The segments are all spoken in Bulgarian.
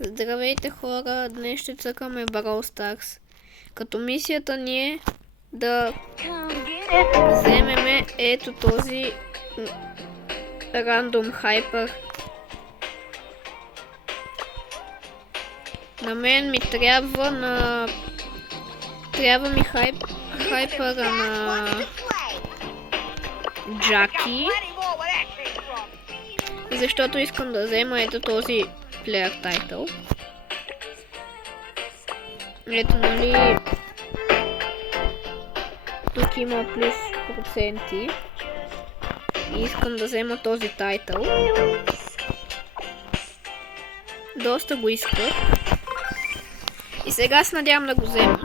Здравейте хора, днес ще цъкаме Brawl Stars. Като мисията ни е да вземеме ето този рандом хайпер. На мен ми трябва ми хайпера на Джаки. Защото искам да взема ето този Player Title. Ето, нали, тук има плюс проценти и искам да взема този тайтъл. Доста го исках и сега се надявам да го взема.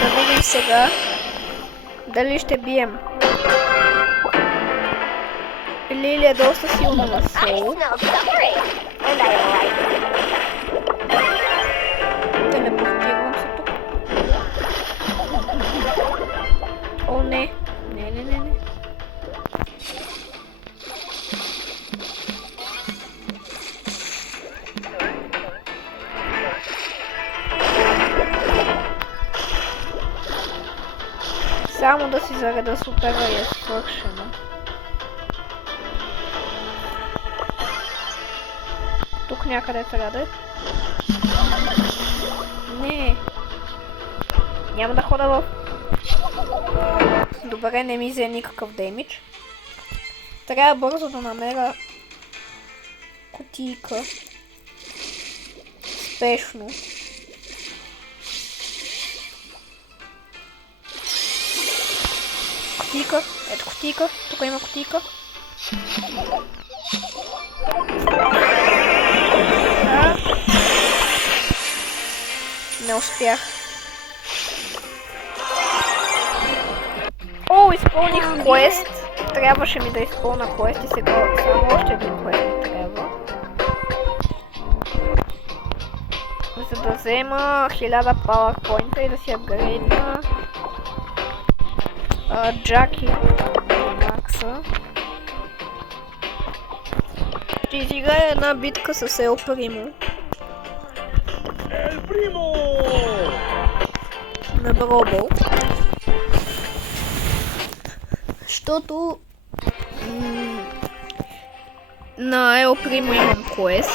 Да видим сега дали ще бием. Лили е доста силна на соло. Телепортирам се тук. О, не. Не. Само да си зареда супера и е свършена. Тук някъде трябва да е. Не. Няма да хода в... Добре, не ми взе никакъв демидж. Трябва бързо да намеря кутийка. Спешно. Кутийка. Ето кутийка. Тук има кутийка. Не успях. О, изпълних квест. Трябваше ми да изпълня квест и сега само още един квест ми трябва. За да взема 1000 PowerPoint и да си апгрейдна Джаки Макса. Ще изиграя една битка с Ел Примо. На Бробъл. Защото на Ел Примо имам квест.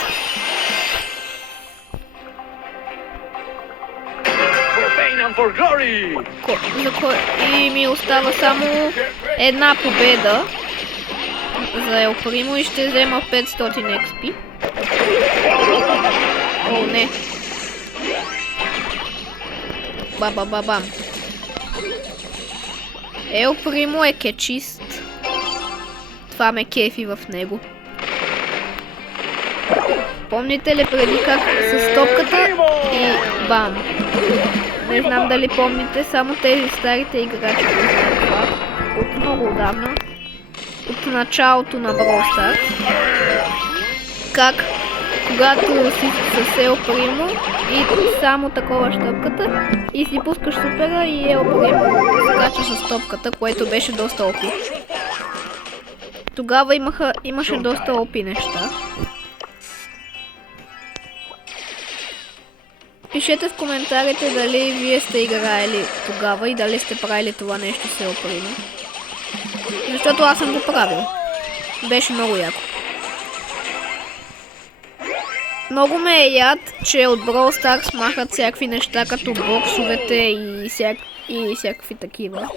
И ми остава само една победа за Ел Примо и ще взема 500 XP. О, не. Бам. Ел Примо е кечист. Това ме кефи в него. Помните ли преди как с топката и бам? Не знам дали помните, само тези старите играчи от много отдавна. От началото на Brawl Stars. Как когато си с Ел Примо и само такова топката и си пускаш супера и Ел Примо скача с топката, което беше доста опи. Тогава имаше доста опи неща. Пишете в коментарите дали вие сте играели тогава и дали сте правили това нещо с Ел Примо. Защото аз съм го правил. Беше много яко. Много ме е яд, че от Brawl Stars махат всякакви неща, като боксовете и всякакви такива.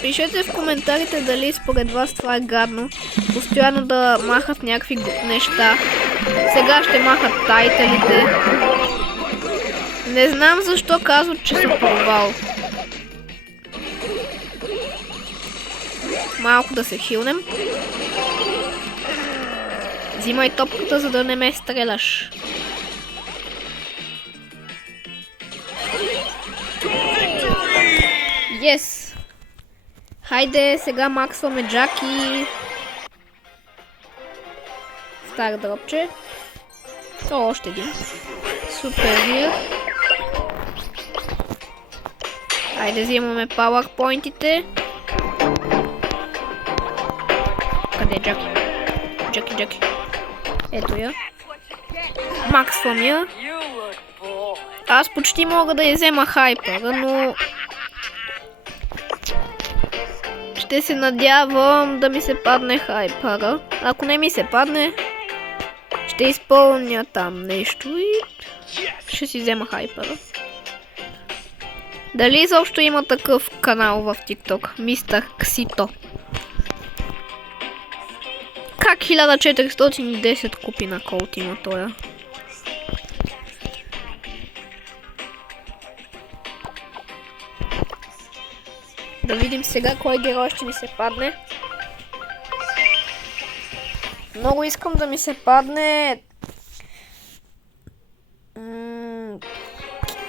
Пишете в коментарите дали според вас това е гадно. Постоянно да махат някакви неща. Сега ще махат тайтълите. Не знам защо казват, че съм провал. Малко да се хилнем. Взимай топката, за да не ме стреляш. Yes! Хайде, сега максваме Джаки. Стар дропче. О, още един. Супер. Айде взимаме PowerPoint-ите. Къде е Джаки? Джаки. Ето я. Максвам я. Аз почти мога да я взема хайпера, но... ще се надявам да ми се падне хайпера. Ако не ми се падне, ще изпълня там нещо и ще си взема хайпера. Дали изобщо има такъв канал в TikTok? Мистер Ксито. Как 1410 купи на колт има тоя? Да видим сега кой герой ще ми се падне. Много искам да ми се падне...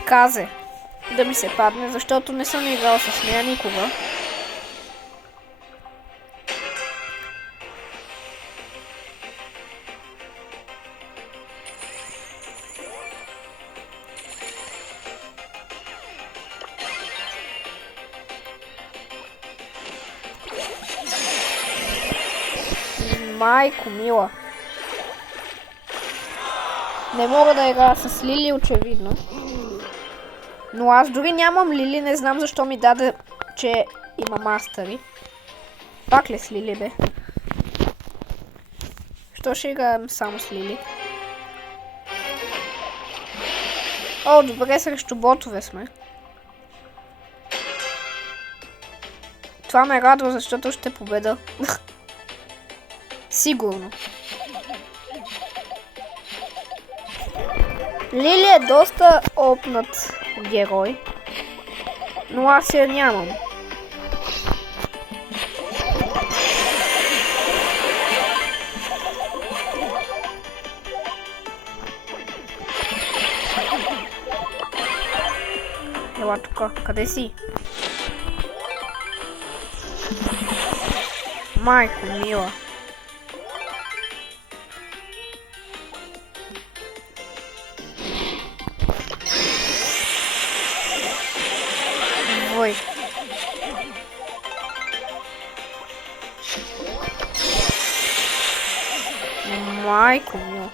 Казе. Да ми се падне, защото не съм играл с нея никога. Майко мила. Не мога да играя с Лили, очевидно. Но аз дори нямам Лили, не знам защо ми даде, че има мастери. Пак ли с Лили, бе? Що ще играем само с Лили? О, добре, срещу ботове сме. Това ме радва, защото ще победа. Сигурно. Лили е доста опнат герой, но аз я нямам. Ела тука, къде си? Майко мила. Ой. Майко мила.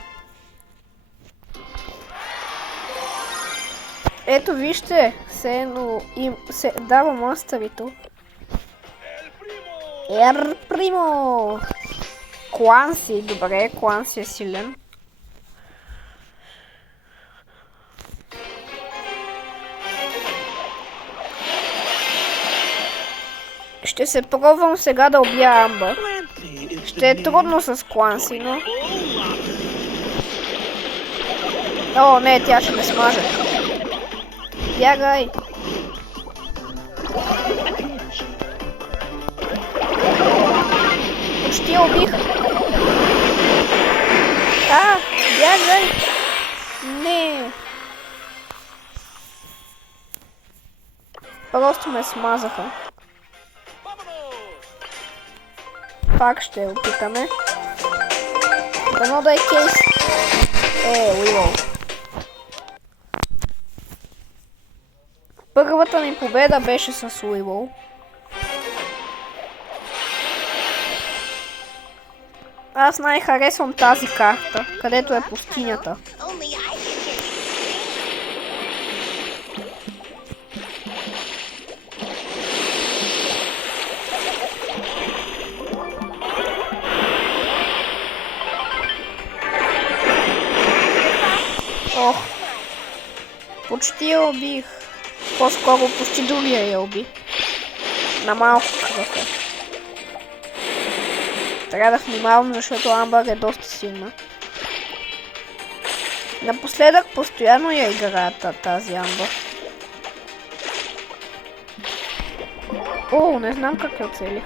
Ето вижте, се едно им се дава мастърито. Примо! Кланси, добре, Кланси е силен. Ще се пробвам сега да убия Амбър. Ще е трудно с Кланси, но... О, не, тя ще ме смаже. Бягай! Почти убих. Бягай! Не! Просто ме смазаха. Пак ще опитаме. Дано да е кейс. Уилоу. Първата ми победа беше с Уилоу. Аз най-харесвам тази карта, където е пустинята. Ох, почти я убих. По-скоро почти другия я уби. На малко кръв е. Трябва да внимавам, защото Амбър е доста силна. Напоследък постоянно я играят тази Амбър. О, не знам как я оцелих.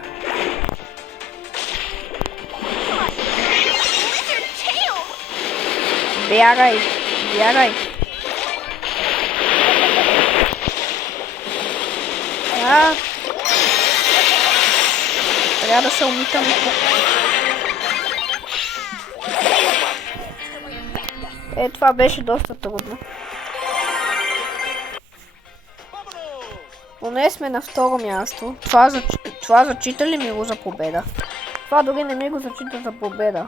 Бягай, бягай. Трябва да се умитам. Това беше доста трудно. Поне сме на второ място. Това зачита ли ми го за победа? Това дори не ми го зачита за победа.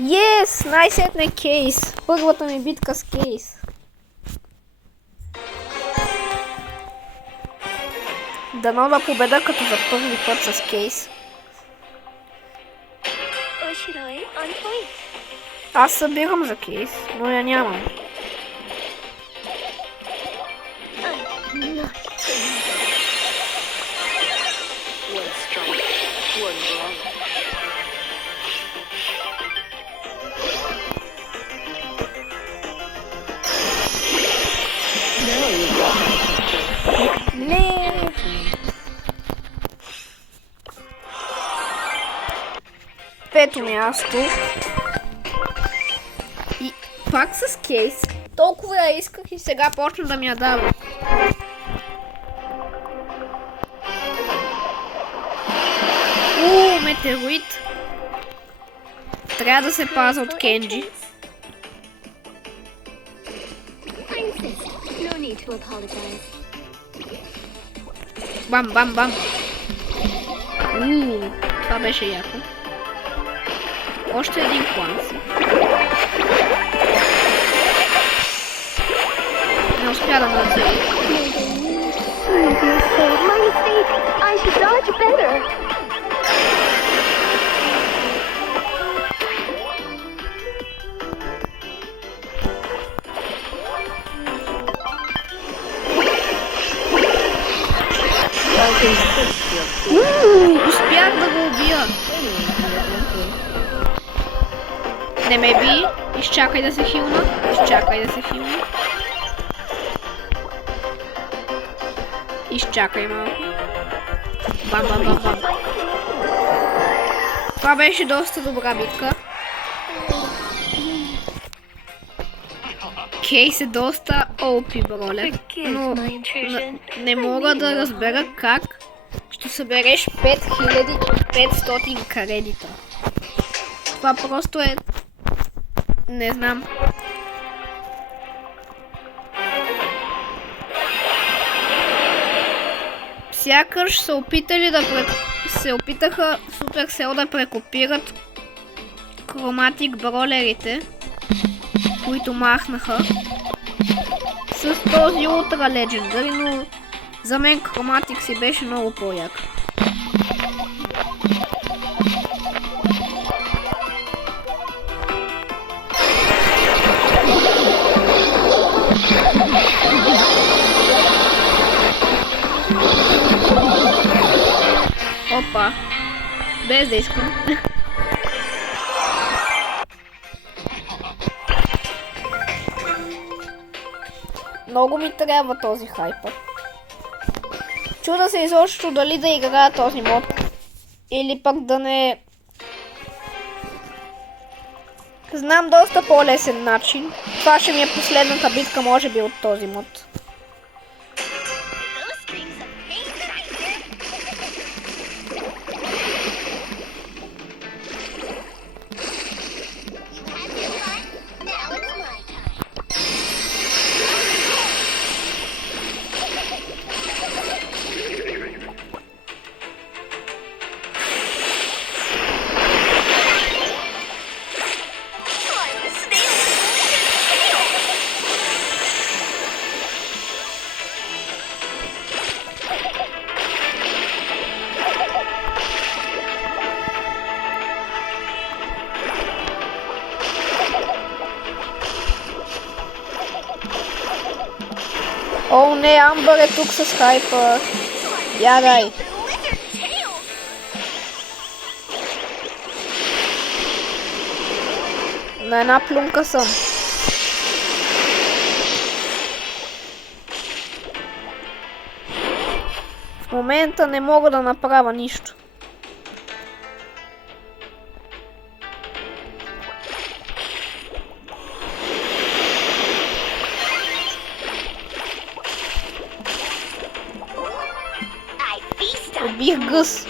Yes! Най-сетне Кейс! Първата ми битка с Кейс. Дано да победа като за първи път с Кейс. Аз събирам за Кейс, но я нямам. Не. Пето място. И пак с Кейс. Толкова я исках и сега почна да ми я дава. Метеорит. Трябва да се паза от Кенджи. Бам, бам, бам. Това беше яко. Още един кланс. Не успя да ме вземе. Успях да го убия. Не ме би. Изчакай да се хилна. Изчакай малко. Бам, бам, бам, бам. Това беше доста добра битка. Кейс е доста OP бролер, но не мога да разбера как ще събереш 5500 кредита. Това просто е... не знам. Сякаш се опитаха Supercell да прекопират Chromatic бролерите, които махнаха с този Ultra Legendary, но за мен Chromatic си беше много по-як. Опа! Без да искам. Много ми трябва този хайпер. Чуда се изобщо дали да играя този мод. Или пък да не... Знам доста по-лесен начин. Това ще ми е последната битка, може би, от този мод. О, не, Амбър е тук с хайпа. Ягай. На една плюнка съм. В момента не мога да направя нищо. Убих гъс.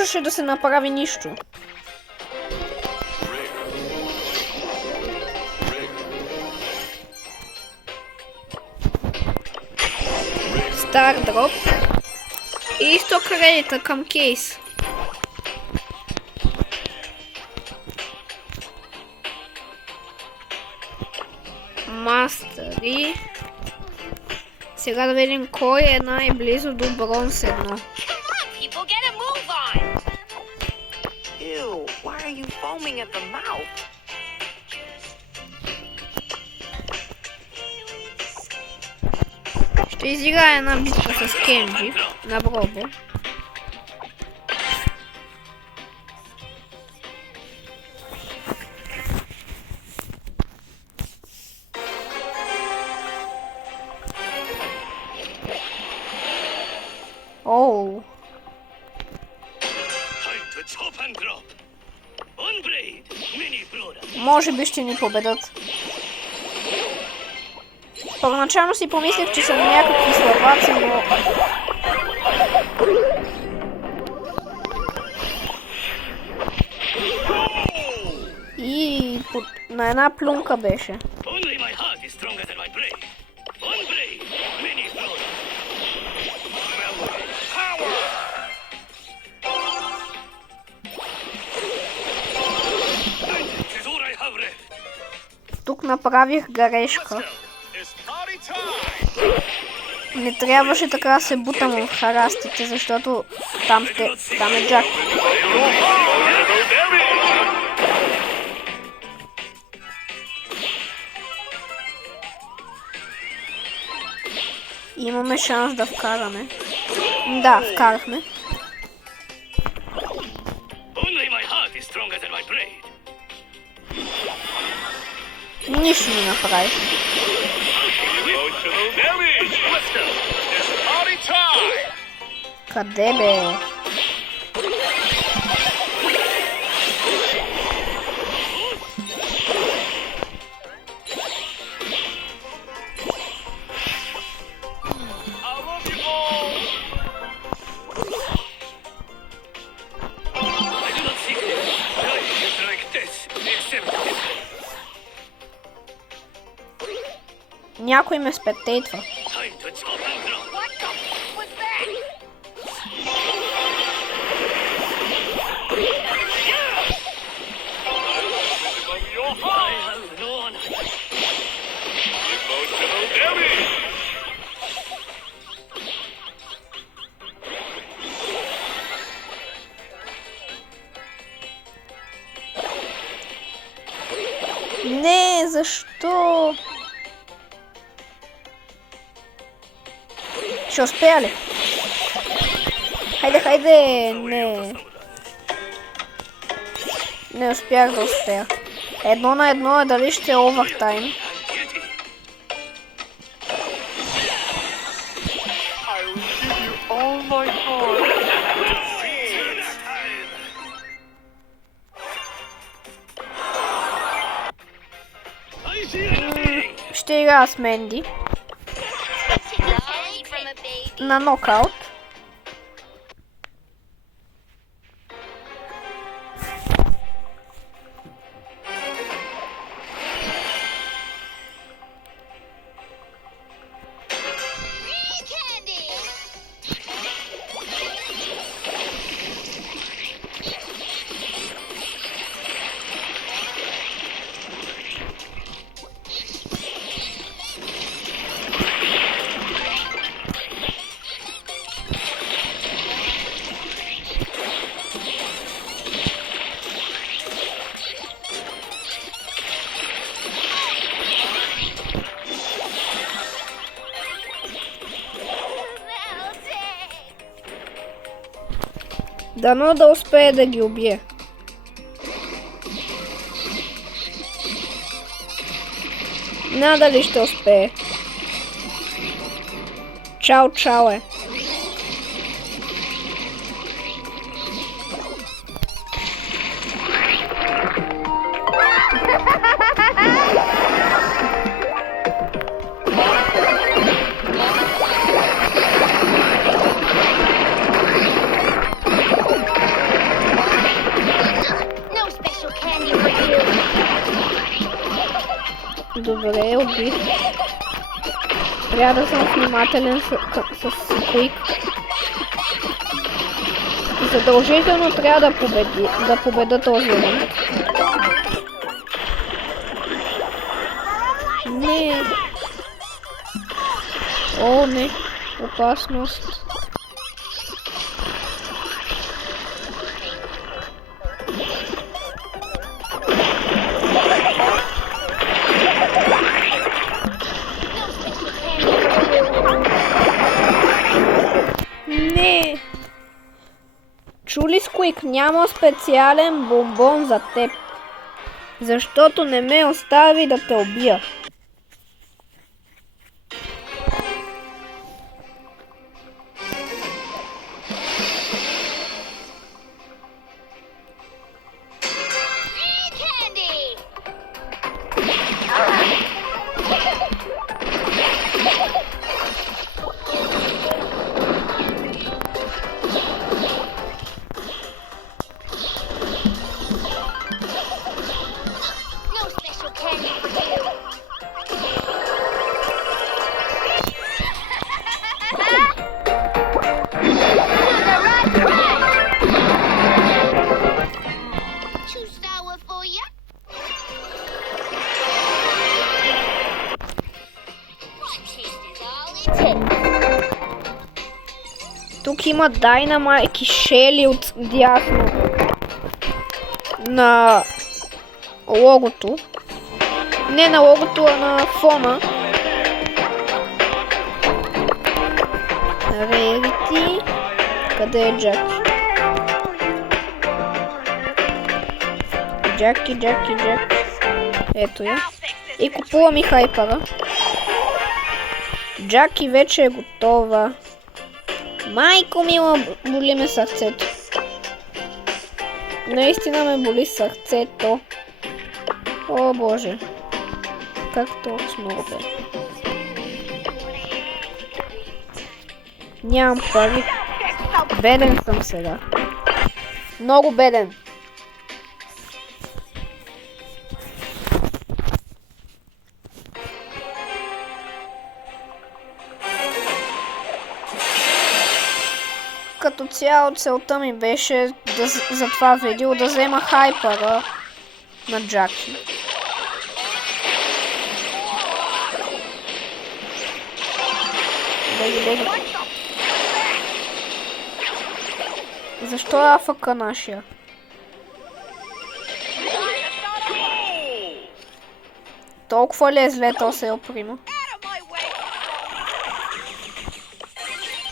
можеше да се направи нищо. Стар дроп. И 100 кредита към кейс. Мастери. Сега да видим кой е най-близо до бронз 1. Ще изиграя една битка с Кенджи на Бробо. Оу. Може би ще ни победат. Първоначално си помислих, че са някакви слабаци, но... И на една плюнка беше. Тук направих грешка. Не трябваше така да се бутам в харастите, защото там е Джак. Имаме шанс да вкараме. Да, вкарахме. Нищо не направи. Къде бе? Някой ме спектейтва. Не, защо? Ще успея ли? Хайде, хайде! Не успях да успея. 1-1 е, дали ще е овертайм. Ще играя с Менди. На нокаут. Дано да успее да ги убие. Надали ще успее. Чао, чао е. Добре, убих. Трябва да съм внимателен с Сквик. Задължително трябва да победа този раунд. Не. О, не. Опасност. Не. Чули, Сквик, няма специален бомбон за теб. Защото не ме остави да те убия. Тук има Дайнамайт и Шели от дясно на логото. Не на логото, а на фона. Рерити. Къде е Джаки? Джаки. Ето я. И купувам и хайпера. Джаки вече е готова. Майко мила, боли ме сърцето. Наистина ме боли сърцето. О, боже. Как точно бе? Нямам пари. Беден съм сега. Много беден. Като цяло целта ми беше за това видео да взема хайпера на Джаки. Беги. Защо е АФК нашия? Толкова ли е зле то се оприма?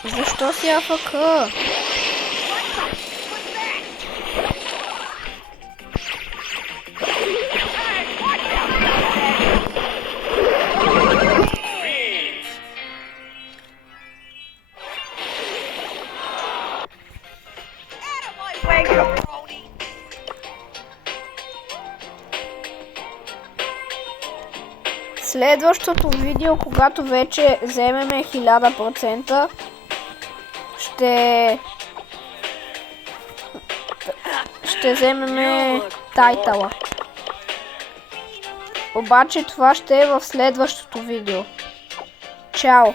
Защо си АФК? Следващото видео, когато вече вземеме 1000%, ще вземеме тайтъла. Обаче това ще е в следващото видео. Чао!